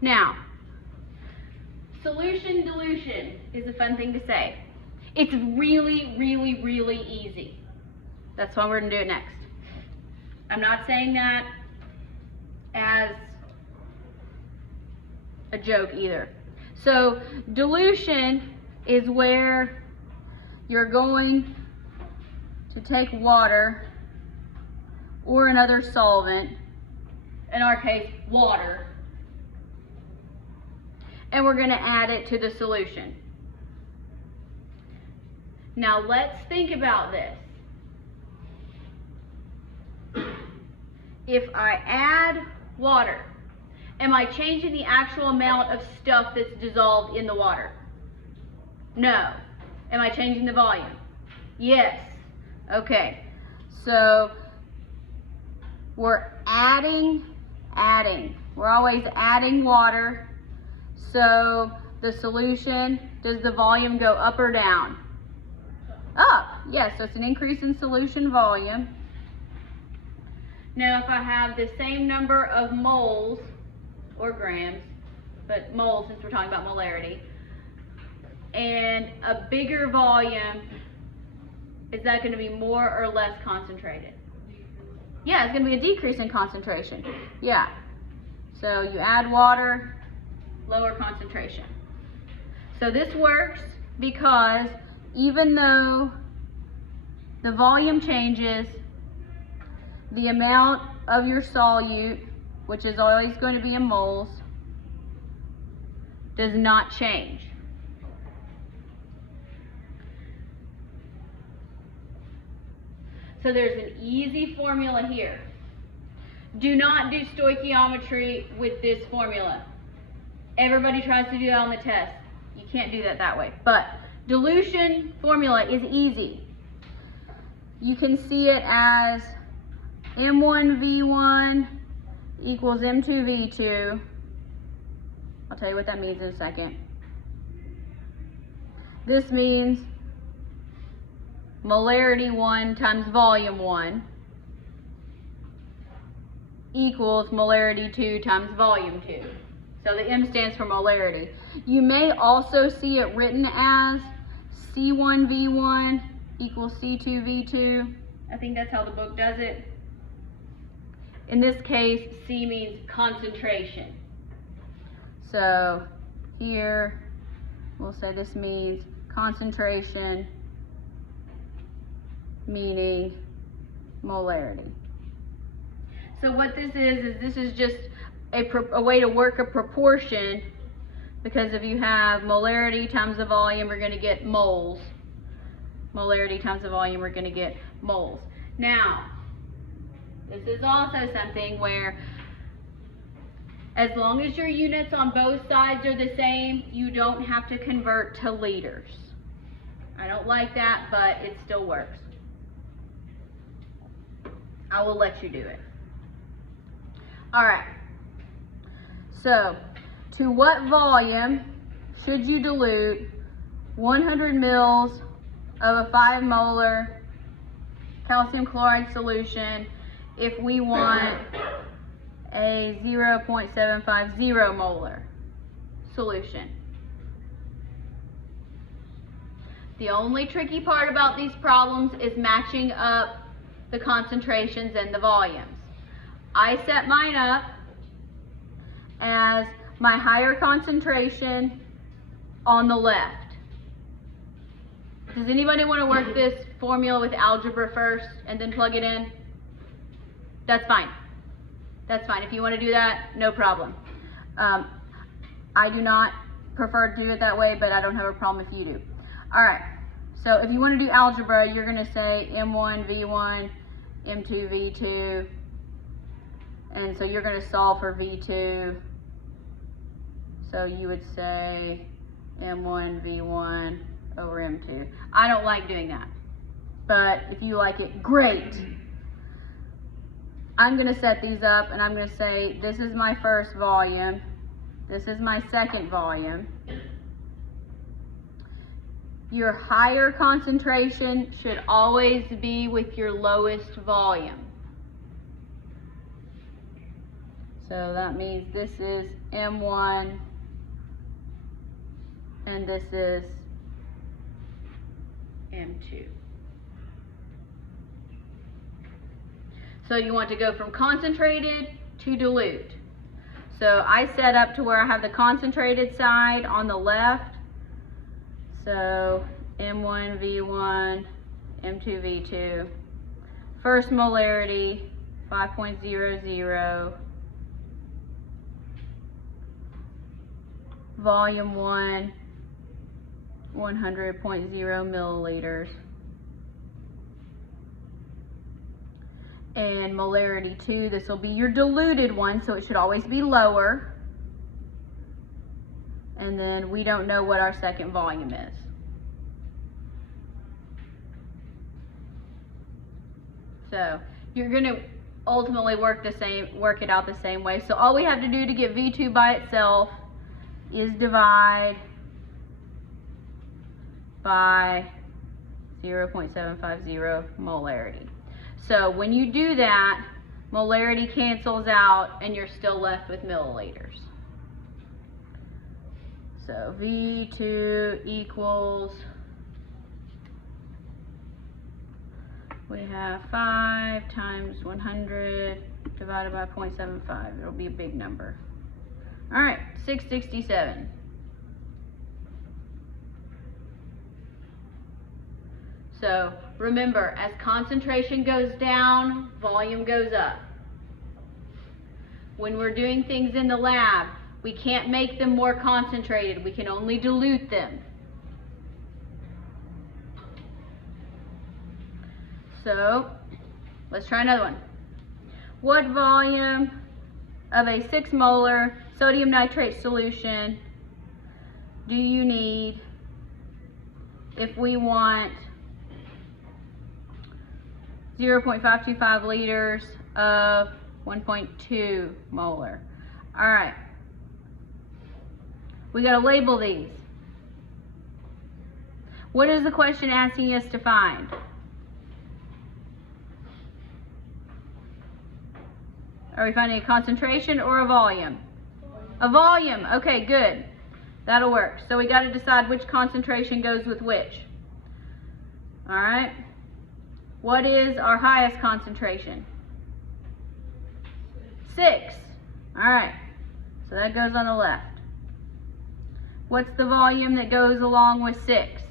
Now, solution dilution is a fun thing to say. It's really, really, really easy. That's why we're going to do it next. I'm not saying that as a joke either. So dilution is where you're going to take water or another solvent, in our case water, and we're going to add it to the solution. Now let's think about this. If I add water, am I changing the actual amount of stuff that's dissolved in the water? No. Am I changing the volume? Yes. Okay. So we're adding. We're always adding water. So the solution, does the volume go up or down? Up. Yes, so it's an increase in solution volume. Now if I have the same number of moles, or grams, but moles since we're talking about molarity, and a bigger volume, is that going to be more or less concentrated? Yeah, it's going to be a decrease in concentration. Yeah. So you add water, lower concentration. So this works because even though the volume changes, the amount of your solute, which is always going to be in moles, does not change. So there's an easy formula here. Do not do stoichiometry with this formula. Everybody tries to do that on the test. You can't do that way. But dilution formula is easy. You can see it as M1V1 equals M2V2. I'll tell you what that means in a second. This means molarity 1 times volume 1 equals molarity 2 times volume 2. So the M stands for molarity. You may also see it written as C1V1 equals C2V2. I think that's how the book does it. In this case, C means concentration. So here we'll say this means concentration, meaning molarity. So what this is just a way to work a proportion, because if you have molarity times the volume, we're going to get moles. Molarity times the volume, we're going to get moles. Now, this is also something where as long as your units on both sides are the same, you don't have to convert to liters. I don't like that, but it still works. I will let you do it. All right. So, to what volume should you dilute 100 mils of a 5 molar calcium chloride solution if we want a 0.750 molar solution? The only tricky part about these problems is matching up the concentrations and the volumes. I set mine up as my higher concentration on the left. Does anybody want to work this formula with algebra first and then plug it in? That's fine. That's fine. If you want to do that, no problem. I do not prefer to do it that way, but I don't have a problem if you do. All right. So if you want to do algebra, you're going to say M1, V1, M2, V2. And so you're going to solve for V2. So you would say M1, V1 over M2. I don't like doing that, but if you like it, great. I'm going to set these up and I'm going to say this is my first volume, this is my second volume. Your higher concentration should always be with your lowest volume. So that means this is M1 and this is M2. So you want to go from concentrated to dilute. So I set up to where I have the concentrated side on the left. So M1 V1, M2 V2. First molarity 5.00. Volume 1 100.0 milliliters. And molarity 2, this will be your diluted one, so it should always be lower. And then we don't know what our second volume is. So you're going to ultimately work it out the same way. So all we have to do to get V2 by itself is divide by 0.750 molarity. So when you do that, molarity cancels out and you're still left with milliliters. So V2 equals, we have 5 times 100 divided by 0.75. It'll be a big number. All right, 667. So remember, as concentration goes down, volume goes up. When we're doing things in the lab, we can't make them more concentrated. We can only dilute them. So let's try another one. What volume of a 6 molar sodium nitrate solution do you need if we want 0.525 liters of 1.2 molar? All right, we got to label these. What is the question asking us to find? Are we finding a concentration or a volume? A volume. Okay, good. That'll work. So we got to decide which concentration goes with which. All right. What is our highest concentration? 6. All right. So that goes on the left. What's the volume that goes along with 6?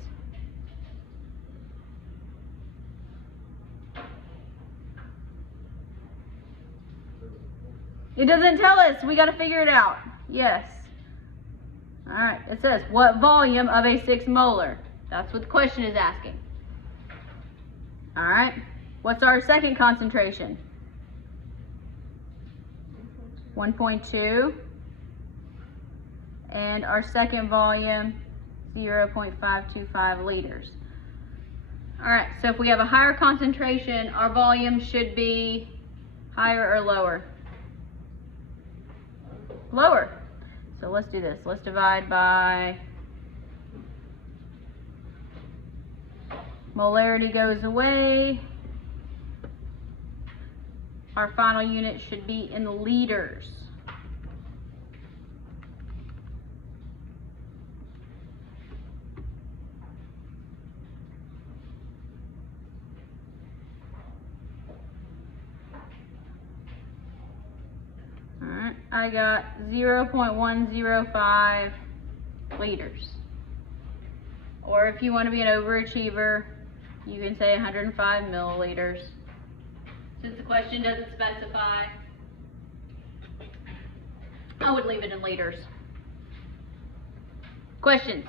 It doesn't tell us. We got to figure it out. Yes. All right. It says, what volume of a 6 molar? That's what the question is asking. All right. What's our second concentration? 1.2. And our second volume, 0.525 liters. All right. So if we have a higher concentration, our volume should be higher or lower? Lower. So let's do this. Let's divide by, molarity goes away. Our final unit should be in liters. Alright, I got 0.105 liters. Or if you want to be an overachiever, you can say 105 milliliters. Since the question doesn't specify, I would leave it in liters. Questions?